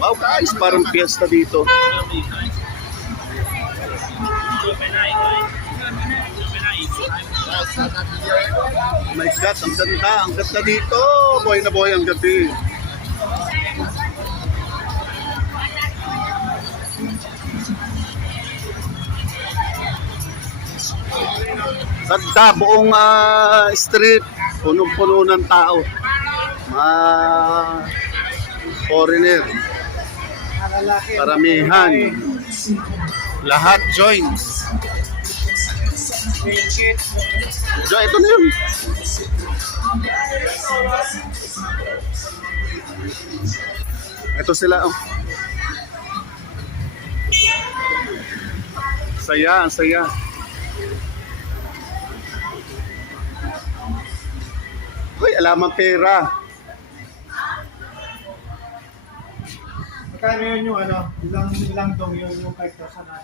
Wow guys, parang piyesta dito. Oh my God, ang ganda. Ang ganda dito. Buhay na buhay ang gabi. Ganda, buong street. Punong-puno ng tao. Foreigner. Karamihan. Lahat joins. Ito na yun. Ito sila. Oh. Saya, ang saya. Uy, alam ang pera. Magkano yun yung ano? Ilang dong yun yung 5,000 na.